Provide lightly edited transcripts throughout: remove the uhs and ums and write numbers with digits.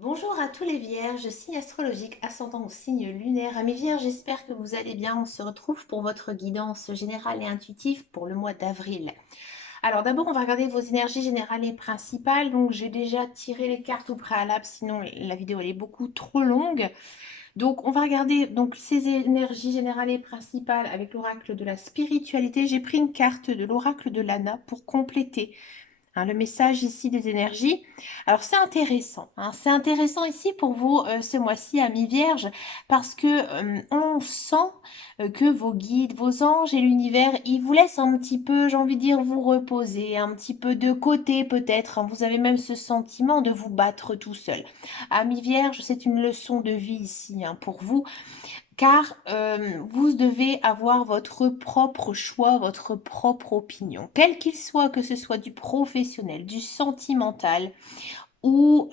Bonjour à tous les vierges, signe astrologique, ascendant au signe lunaire. Amis vierges, j'espère que vous allez bien. On se retrouve pour votre guidance générale et intuitive pour le mois d'avril. Alors d'abord, on va regarder vos énergies générales et principales. Donc j'ai déjà tiré les cartes au préalable, sinon la vidéo elle est beaucoup trop longue. Donc on va regarder donc ces énergies générales et principales avec l'oracle de la spiritualité. J'ai pris une carte de l'oracle de l'Anna pour compléter le message ici des énergies. Alors c'est intéressant, c'est intéressant ici pour vous ce mois-ci, amis vierges, parce que on sent que vos guides, vos anges et l'univers, ils vous laissent un petit peu, j'ai envie de dire, vous reposer, un petit peu de côté peut-être. Vous avez même ce sentiment de vous battre tout seul. Amis vierges, c'est une leçon de vie ici pour vous car vous devez avoir votre propre choix, votre propre opinion, quel qu'il soit, que ce soit du professionnel, du sentimental ou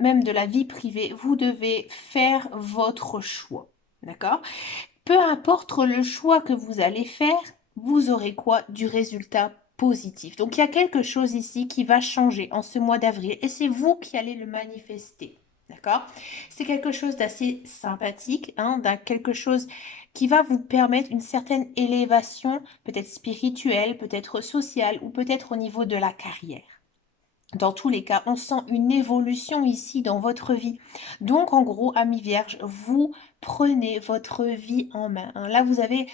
même de la vie privée, vous devez faire votre choix. D'accord? Peu importe le choix que vous allez faire, vous aurez quoi? Du résultat positif. Donc il y a quelque chose ici qui va changer en ce mois d'avril et c'est vous qui allez le manifester. D'accord? C'est quelque chose d'assez sympathique, quelque chose qui va vous permettre une certaine élévation, peut-être spirituelle, peut-être sociale ou peut-être au niveau de la carrière. Dans tous les cas, on sent une évolution ici dans votre vie. Donc, en gros, amis vierges, vous prenez votre vie en main. Là, vous avez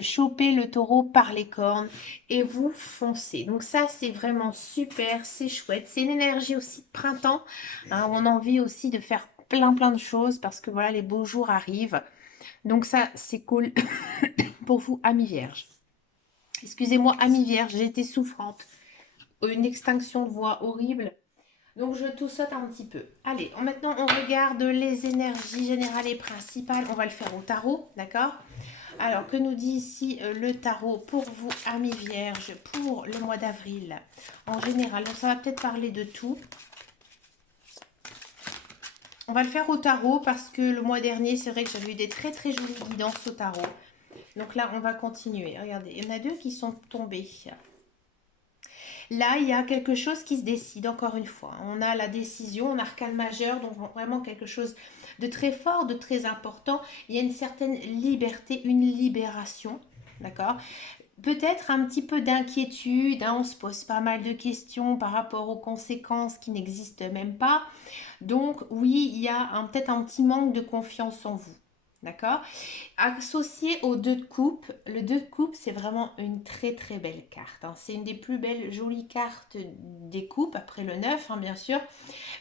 chopé le taureau par les cornes et vous foncez. Donc ça, c'est vraiment super, c'est chouette. C'est une énergie aussi de printemps. On a envie aussi de faire plein de choses parce que voilà, les beaux jours arrivent. Donc ça, c'est cool pour vous, amis vierges. Excusez-moi, amis vierges, j'ai été souffrante. Une extinction de voix horrible. Donc je tout saute un petit peu. Allez, maintenant on regarde les énergies générales et principales. On va le faire au tarot, d'accord? Alors, que nous dit ici le tarot pour vous, amis vierges, pour le mois d'avril en général? Donc ça va peut-être parler de tout. On va le faire au tarot parce que le mois dernier, c'est vrai que j'avais eu des très jolies guidances au tarot. Donc là, on va continuer. Regardez, il y en a deux qui sont tombés. Là, il y a quelque chose qui se décide, encore une fois. On a la décision, on a arcane majeur, donc vraiment quelque chose de très fort, de très important. Il y a une certaine liberté, une libération, d'accord? Peut-être un petit peu d'inquiétude, on se pose pas mal de questions par rapport aux conséquences qui n'existent même pas. Donc oui, il y a peut-être un petit manque de confiance en vous. D'accord? Associé au 2 de coupe, le 2 de coupe, c'est vraiment une très belle carte. C'est une des plus belles, jolies cartes des coupes, après le 9, bien sûr.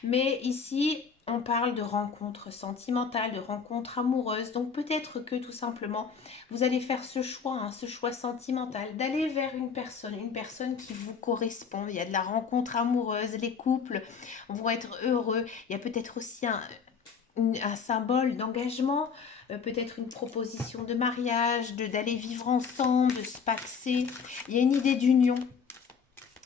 Mais ici, on parle de rencontres sentimentales, de rencontres amoureuses. Donc peut-être que tout simplement, vous allez faire ce choix sentimental, d'aller vers une personne qui vous correspond. Il y a de la rencontre amoureuse, les couples vont être heureux. Il y a peut-être aussi un symbole d'engagement, peut-être une proposition de mariage, d'aller vivre ensemble, de se paxer. Il y a une idée d'union.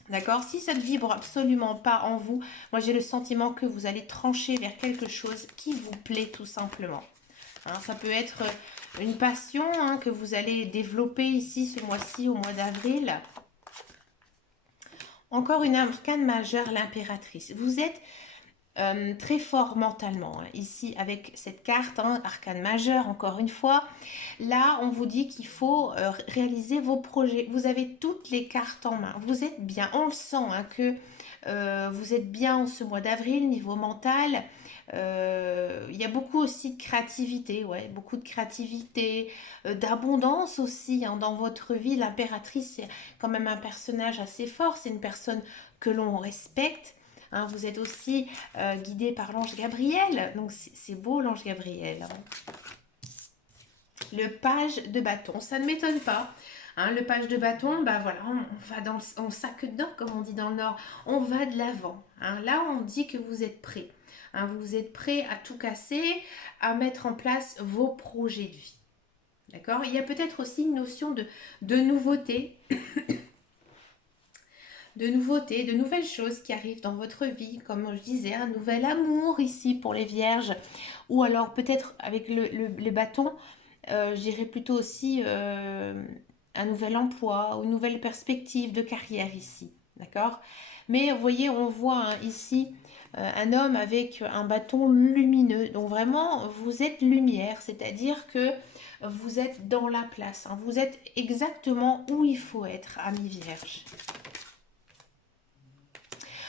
D'accord? Si ça ne vibre absolument pas en vous, moi j'ai le sentiment que vous allez trancher vers quelque chose qui vous plaît tout simplement. Ça peut être une passion que vous allez développer ici ce mois-ci, au mois d'avril. Encore une arcane majeure, l'impératrice. Vous êtes très fort mentalement. Ici, avec cette carte, arcane majeur, encore une fois, là, on vous dit qu'il faut réaliser vos projets. Vous avez toutes les cartes en main. Vous êtes bien. On le sent que vous êtes bien en ce mois d'avril, niveau mental. Il y a beaucoup aussi de créativité, ouais, beaucoup de créativité, d'abondance aussi dans votre vie. L'impératrice, c'est quand même un personnage assez fort. C'est une personne que l'on respecte. Vous êtes aussi guidé par l'ange Gabriel. Donc c'est beau l'ange Gabriel. Le page de bâton, ça ne m'étonne pas. Le page de bâton, bah voilà, on va on sac dedans, comme on dit dans le Nord. On va de l'avant. Là, on dit que vous êtes prêt. Vous êtes prêt à tout casser, à mettre en place vos projets de vie. D'accord? Il y a peut-être aussi une notion de nouveauté, de nouvelles choses qui arrivent dans votre vie, comme je disais, un nouvel amour ici pour les vierges, ou alors peut-être avec les bâtons, je dirais plutôt aussi un nouvel emploi ou une nouvelle perspective de carrière ici, d'accord? Mais vous voyez, on voit ici un homme avec un bâton lumineux. Donc vraiment, vous êtes lumière, c'est-à-dire que vous êtes dans la place, hein. Vous êtes exactement où il faut être, ami Vierge.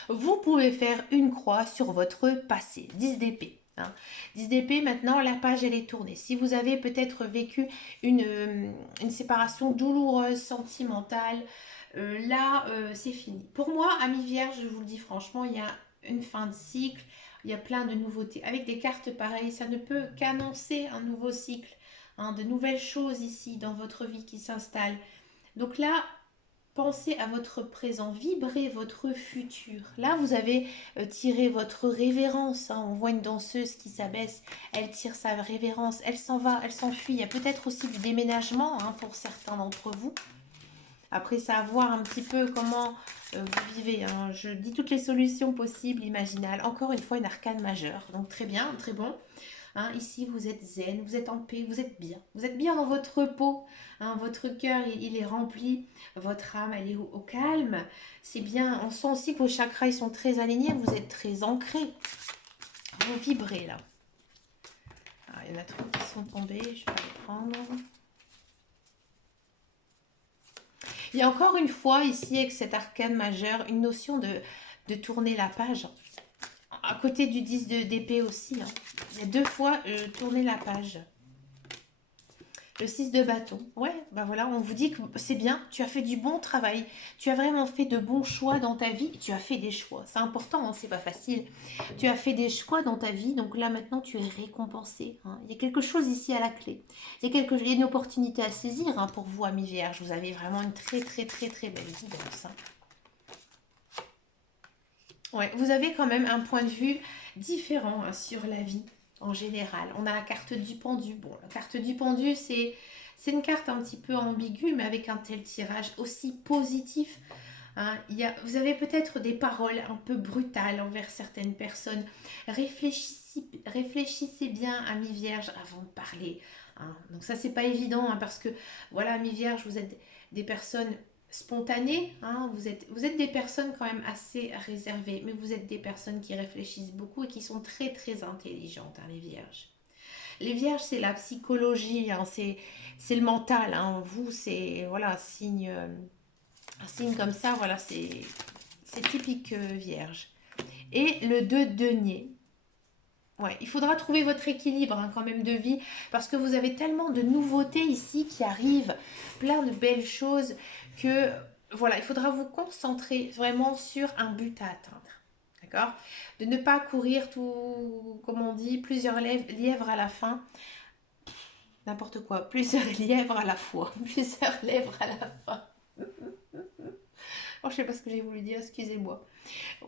Vous pouvez faire une croix sur votre passé, 10 d'épée. Hein. 10 d'épée, maintenant la page elle est tournée. Si vous avez peut-être vécu une séparation douloureuse, sentimentale, là c'est fini. Pour moi, ami Vierge, je vous le dis franchement, il y a une fin de cycle, il y a plein de nouveautés. Avec des cartes pareilles, ça ne peut qu'annoncer un nouveau cycle, hein, de nouvelles choses ici dans votre vie qui s'installent. Donc là, pensez à votre présent, vibrez votre futur. Là, vous avez tiré votre révérence. Hein. On voit une danseuse qui s'abaisse, elle tire sa révérence, elle s'en va, elle s'enfuit. Il y a peut-être aussi du déménagement, hein, pour certains d'entre vous. Après, ça à voir un petit peu comment vous vivez. Hein. Je dis toutes les solutions possibles, imaginables. Encore une fois, une arcane majeure. Donc très bien, très bon. Hein, ici, vous êtes zen, vous êtes en paix, vous êtes bien. Vous êtes bien dans votre peau. Hein, votre cœur, il est rempli. Votre âme, elle est au calme. C'est bien. On sent aussi que vos chakras, ils sont très alignés. Vous êtes très ancrés. Vous vibrez, là. Alors, il y en a trop qui sont tombés. Je vais les prendre. Il y a encore une fois, ici, avec cet arcane majeur, une notion de tourner la page. À côté du 10 d'épée aussi. Hein. Il y a deux fois tourner la page. Le 6 de bâton. Ouais, bah voilà, on vous dit que c'est bien, tu as fait du bon travail. Tu as vraiment fait de bons choix dans ta vie. Tu as fait des choix. C'est important, hein, c'est pas facile. Tu as fait des choix dans ta vie, donc là maintenant tu es récompensé. Hein. Il y a quelque chose ici à la clé. Il y a une opportunité à saisir, hein, pour vous, amis Vierge. Vous avez vraiment une très très très très belle guidance. Hein. Ouais, vous avez quand même un point de vue différent, hein, sur la vie en général. On a la carte du pendu. Bon, la carte du pendu, c'est une carte un petit peu ambiguë, mais avec un tel tirage aussi positif. Hein. Vous avez peut-être des paroles un peu brutales envers certaines personnes. Réfléchissez bien, ami Vierge, avant de parler. Hein. Donc ça, c'est pas évident, hein, parce que, voilà, ami Vierge, vous êtes des personnes spontanées. Hein. Vous êtes des personnes quand même assez réservées, mais vous êtes des personnes qui réfléchissent beaucoup et qui sont très, très intelligentes, hein, les Vierges. Les Vierges, c'est la psychologie, hein, c'est le mental. Hein. Vous, c'est, voilà, un signe comme ça, voilà, c'est typique Vierge. Et le 2 denier. Ouais, il faudra trouver votre équilibre, hein, quand même, de vie, parce que vous avez tellement de nouveautés ici qui arrivent, plein de belles choses, que voilà, il faudra vous concentrer vraiment sur un but à atteindre. D'accord? De ne pas courir tout, comme on dit, plusieurs lièvres à la fin. N'importe quoi, plusieurs lièvres à la fois. Plusieurs lèvres à la fin. Oh, je sais pas ce que j'ai voulu dire, excusez-moi.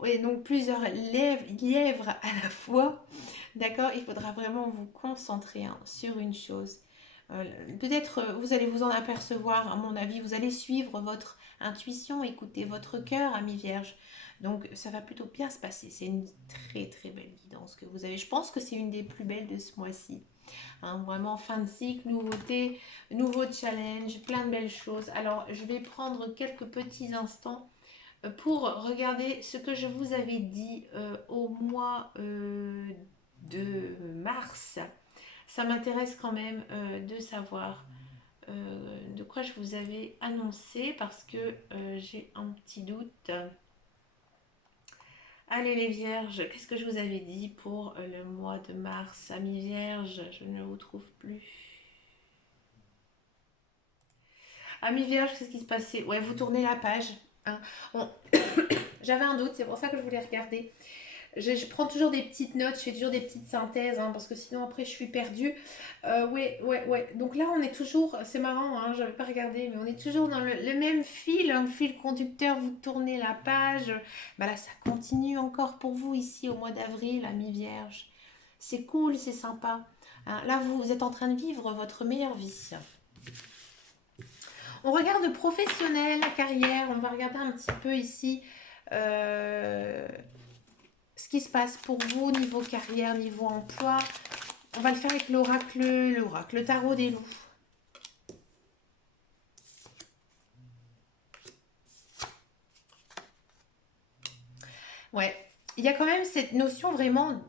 Oui, donc plusieurs lièvres à la fois. D'accord? Il faudra vraiment vous concentrer, hein, sur une chose. Peut-être vous allez vous en apercevoir, à mon avis, vous allez suivre votre intuition, écouter votre cœur, ami Vierge. Donc ça va plutôt bien se passer. C'est une très très belle guidance que vous avez. Je pense que c'est une des plus belles de ce mois-ci. Hein, vraiment fin de cycle, nouveauté, nouveau challenge, plein de belles choses. Alors je vais prendre quelques petits instants pour regarder ce que je vous avais dit au mois de mars. Ça m'intéresse quand même de savoir de quoi je vous avais annoncé, parce que j'ai un petit doute. Allez les vierges, qu'est-ce que je vous avais dit pour le mois de mars? Amis vierges, je ne vous trouve plus. Amis vierges, qu'est-ce qui se passait? Ouais, vous tournez la page. Hein. Bon. J'avais un doute, c'est pour ça que je voulais regarder. Je prends toujours des petites notes, je fais toujours des petites synthèses, hein, parce que sinon après je suis perdue. Ouais, ouais, ouais. Donc là on est toujours, c'est marrant, hein, j'avais pas regardé, mais on est toujours dans le même fil, un fil conducteur, vous tournez la page. Bah là ça continue encore pour vous ici au mois d'avril, amis vierge. C'est cool, c'est sympa. Hein, là vous êtes en train de vivre votre meilleure vie. On regarde le professionnel, la carrière, on va regarder un petit peu ici. Euh, ce qui se passe pour vous niveau carrière, niveau emploi. On va le faire avec l'oracle tarot des loups. Ouais, il y a quand même cette notion vraiment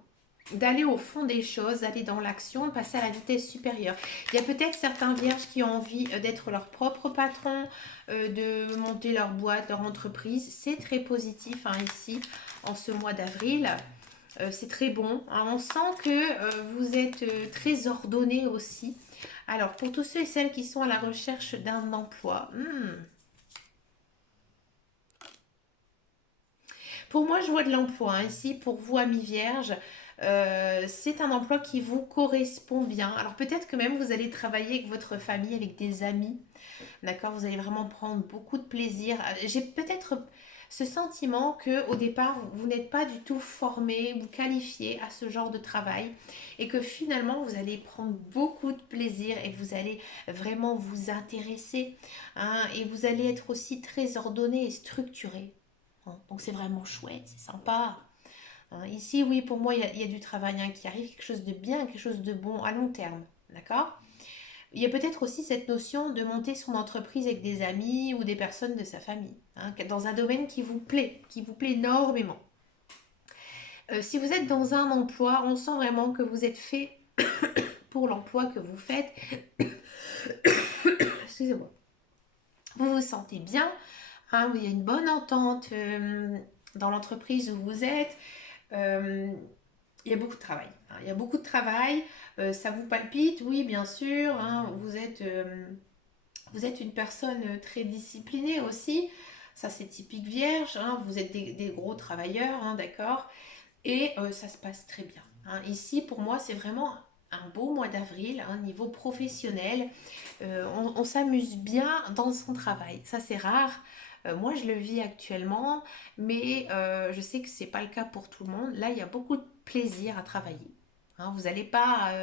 d'aller au fond des choses, d'aller dans l'action, de passer à la vitesse supérieure. Il y a peut-être certains vierges qui ont envie d'être leur propre patron, de monter leur boîte, leur entreprise. C'est très positif hein, ici, en ce mois d'avril. C'est très bon. Hein. On sent que vous êtes très ordonné aussi. Alors, pour tous ceux et celles qui sont à la recherche d'un emploi, pour moi, je vois de l'emploi. Hein. Ici, pour vous, amis vierges, c'est un emploi qui vous correspond bien. Alors, peut-être que même vous allez travailler avec votre famille, avec des amis. D'accord? Vous allez vraiment prendre beaucoup de plaisir. J'ai peut-être ce sentiment que au départ, vous n'êtes pas du tout formé ou qualifié à ce genre de travail et que finalement, vous allez prendre beaucoup de plaisir et vous allez vraiment vous intéresser hein, et vous allez être aussi très ordonné et structuré. Hein. Donc, c'est vraiment chouette, c'est sympa. Hein. Ici, oui, pour moi, il y a du travail hein, qui arrive, quelque chose de bien, quelque chose de bon à long terme. D'accord? Il y a peut-être aussi cette notion de monter son entreprise avec des amis ou des personnes de sa famille, hein, dans un domaine qui vous plaît énormément. Si vous êtes dans un emploi, on sent vraiment que vous êtes fait pour l'emploi que vous faites. Excusez-moi. Vous vous sentez bien, hein, il y a une bonne entente dans l'entreprise où vous êtes. Euh, il y a beaucoup de travail. Hein, il y a beaucoup de travail. Ça vous palpite, oui, bien sûr. Hein, vous êtes une personne très disciplinée aussi. Ça, c'est typique vierge. Hein. Vous êtes des gros travailleurs, hein, d'accord. Et ça se passe très bien. Hein. Ici, pour moi, c'est vraiment un beau mois d'avril, hein, niveau professionnel. On s'amuse bien dans son travail. Ça, c'est rare. Moi, je le vis actuellement, mais je sais que c'est pas le cas pour tout le monde. Là, il y a beaucoup de plaisir à travailler. Hein, vous n'allez pas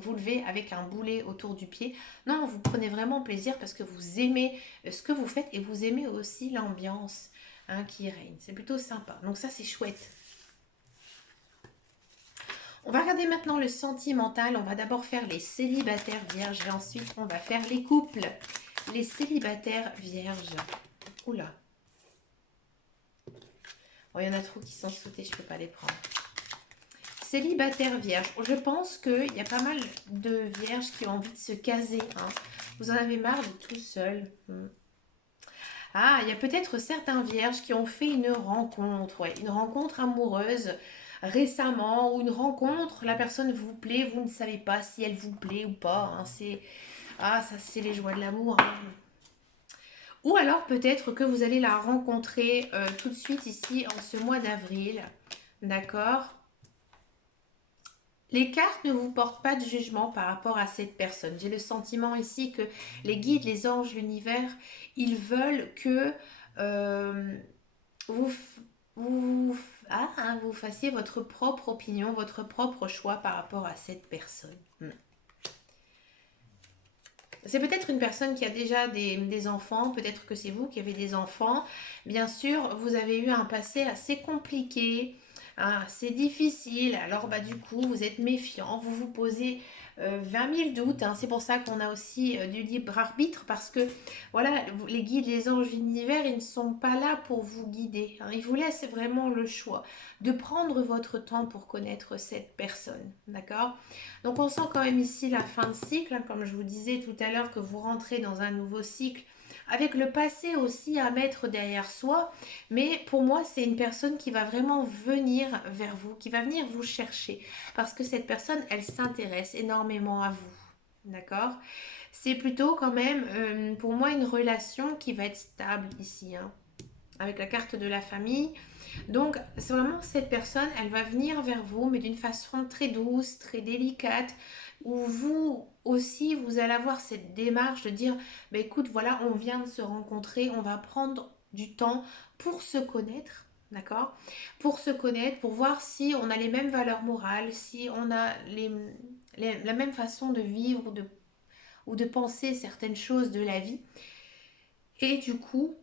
vous lever avec un boulet autour du pied. Non, vous prenez vraiment plaisir parce que vous aimez ce que vous faites et vous aimez aussi l'ambiance hein, qui règne. C'est plutôt sympa. Donc ça, c'est chouette. On va regarder maintenant le sentimental. On va d'abord faire les célibataires vierges et ensuite on va faire les couples. Les célibataires vierges. Oula. Bon, il y en a trop qui sont sautés, je ne peux pas les prendre. Célibataire vierge. Je pense qu'il y a pas mal de vierges qui ont envie de se caser. Hein. Vous en avez marre de tout seul. Ah, il y a peut-être certains vierges qui ont fait une rencontre, ouais, une rencontre amoureuse récemment ou une rencontre, la personne vous plaît, vous ne savez pas si elle vous plaît ou pas. Hein, ça c'est les joies de l'amour. Hein. Ou alors peut-être que vous allez la rencontrer tout de suite ici en ce mois d'avril. D'accord? Les cartes ne vous portent pas de jugement par rapport à cette personne. J'ai le sentiment ici que les guides, les anges, l'univers, ils veulent que euh, vous, vous, hein, vous fassiez votre propre opinion, votre propre choix par rapport à cette personne. C'est peut-être une personne qui a déjà des enfants, peut-être que c'est vous qui avez des enfants. Bien sûr, vous avez eu un passé assez compliqué, hein, assez difficile. Alors, bah, du coup, vous êtes méfiant, vous vous posez 20 000 doutes. Hein. C'est pour ça qu'on a aussi du libre arbitre parce que, voilà, les guides, les anges, l'univers, ils ne sont pas là pour vous guider. Hein. Ils vous laissent vraiment le choix de prendre votre temps pour connaître cette personne. D'accord? Donc on sent quand même ici la fin de cycle, hein, comme je vous disais tout à l'heure, que vous rentrez dans un nouveau cycle, avec le passé aussi à mettre derrière soi. Mais pour moi, c'est une personne qui va vraiment venir vers vous, qui va venir vous chercher, parce que cette personne, elle s'intéresse énormément à vous. D'accord? C'est plutôt quand même, pour moi, une relation qui va être stable ici, hein, avec la carte de la famille. Donc, c'est vraiment cette personne, elle va venir vers vous, mais d'une façon très douce, très délicate, où vous aussi, vous allez avoir cette démarche de dire, bah, écoute, voilà, on vient de se rencontrer, on va prendre du temps pour se connaître, d'accord? Pour se connaître, pour voir si on a les mêmes valeurs morales, si on a la même façon de vivre ou de penser certaines choses de la vie. Et du coup,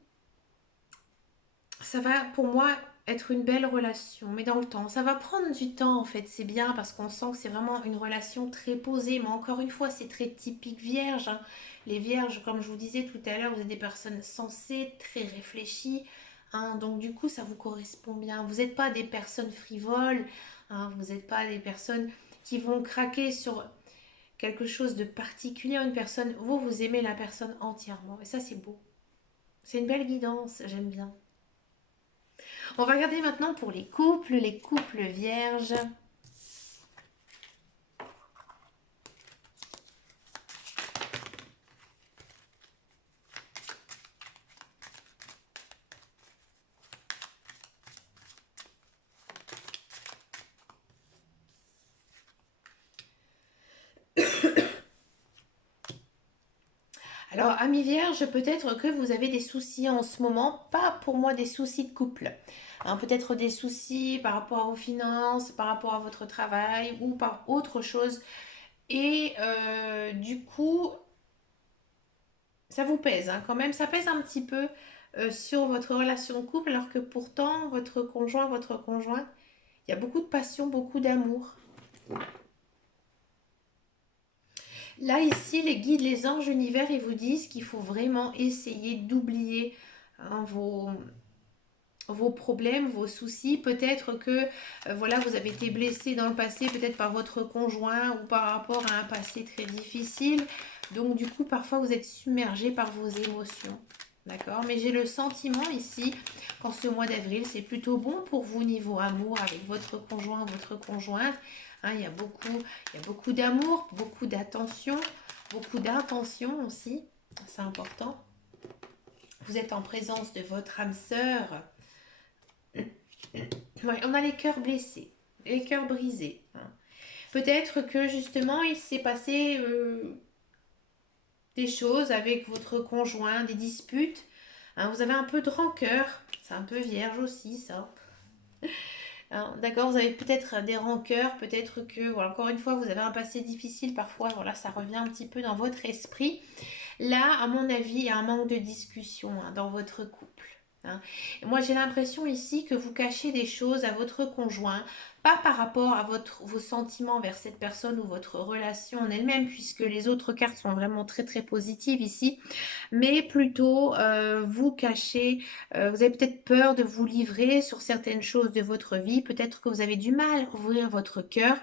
ça va pour moi être une belle relation, mais dans le temps. Ça va prendre du temps en fait, c'est bien parce qu'on sent que c'est vraiment une relation très posée, mais encore une fois, c'est très typique vierge. Hein. Les vierges, comme je vous disais tout à l'heure, vous êtes des personnes sensées, très réfléchies, hein. Donc du coup, ça vous correspond bien. Vous n'êtes pas des personnes frivoles, hein, vous n'êtes pas des personnes qui vont craquer sur quelque chose de particulier, une personne. Vous aimez la personne entièrement. Et ça, c'est beau. C'est une belle guidance, j'aime bien. On va regarder maintenant pour les couples vierges. Alors, amis vierges, peut-être que vous avez des soucis en ce moment, pas pour moi des soucis de couple, hein, peut-être des soucis par rapport à vos finances, par rapport à votre travail ou par autre chose. Et du coup, ça vous pèse hein, quand même, ça pèse un petit peu sur votre relation de couple, alors que pourtant, votre conjoint, il y a beaucoup de passion, beaucoup d'amour. Là, ici, les guides, les anges, l'univers, ils vous disent qu'il faut vraiment essayer d'oublier hein, vos problèmes, vos soucis. Peut-être que voilà, vous avez été blessé dans le passé, peut-être par votre conjoint ou par rapport à un passé très difficile. Donc du coup, parfois, vous êtes submergé par vos émotions. D'accord? Mais j'ai le sentiment ici qu'en ce mois d'avril, c'est plutôt bon pour vous niveau amour avec votre conjoint, votre conjointe. Hein, il y a beaucoup d'amour, beaucoup d'attention, beaucoup d'intention aussi. C'est important. Vous êtes en présence de votre âme sœur. Ouais, on a les cœurs blessés, les cœurs brisés. Hein. Peut-être que justement il s'est passé des choses avec votre conjoint, des disputes. Hein, vous avez un peu de rancœur, c'est un peu vierge aussi ça. Hein, d'accord, vous avez peut-être des rancœurs, peut-être que, voilà, encore une fois, vous avez un passé difficile, parfois, voilà, ça revient un petit peu dans votre esprit. Là, à mon avis, il y a un manque de discussion hein, dans votre couple. Hein. Moi, j'ai l'impression ici que vous cachez des choses à votre conjoint, pas par rapport à vos sentiments vers cette personne ou votre relation en elle-même, puisque les autres cartes sont vraiment très très positives ici, mais plutôt vous cachez, vous avez peut-être peur de vous livrer sur certaines choses de votre vie, peut-être que vous avez du mal à ouvrir votre cœur.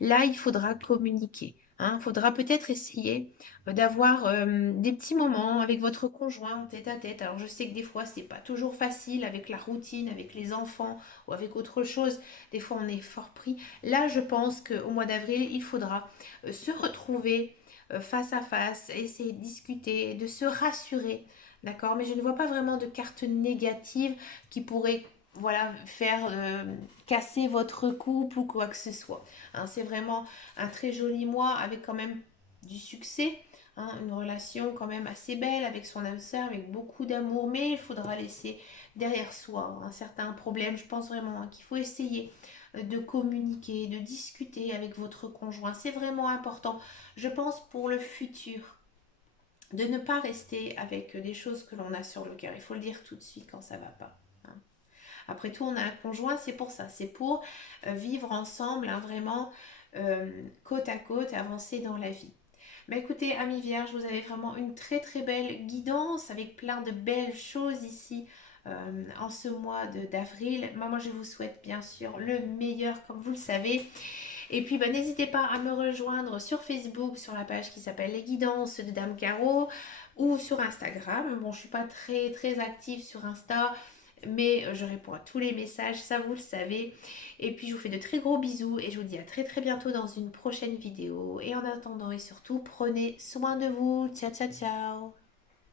Là, il faudra communiquer. Il faudra peut-être essayer d'avoir des petits moments avec votre conjoint tête à tête. Alors je sais que des fois c'est pas toujours facile avec la routine, avec les enfants ou avec autre chose. Des fois on est fort pris. Là je pense qu'au mois d'avril il faudra se retrouver face à face, essayer de discuter, de se rassurer. D'accord? Mais je ne vois pas vraiment de carte négative qui pourrait voilà, faire casser votre couple ou quoi que ce soit. Hein, c'est vraiment un très joli mois avec quand même du succès, hein, une relation quand même assez belle avec son âme sœur, avec beaucoup d'amour, mais il faudra laisser derrière soi un certain problème. Je pense vraiment hein, qu'il faut essayer de communiquer, de discuter avec votre conjoint. C'est vraiment important, je pense, pour le futur. De ne pas rester avec des choses que l'on a sur le cœur. Il faut le dire tout de suite quand ça ne va pas. Hein. Après tout, on a un conjoint, c'est pour ça. C'est pour vivre ensemble, hein, vraiment côte à côte, avancer dans la vie. Mais écoutez, amis vierges, vous avez vraiment une très très belle guidance avec plein de belles choses ici en ce mois d'avril. Moi, je vous souhaite bien sûr le meilleur, comme vous le savez. Et puis, bah, n'hésitez pas à me rejoindre sur Facebook, sur la page qui s'appelle Les Guidances de Dame Caro, ou sur Instagram. Bon, je suis pas très très active sur Insta, mais je réponds à tous les messages, ça vous le savez. Et puis, je vous fais de très gros bisous et je vous dis à très très bientôt dans une prochaine vidéo. Et en attendant et surtout, prenez soin de vous. Ciao, ciao, ciao.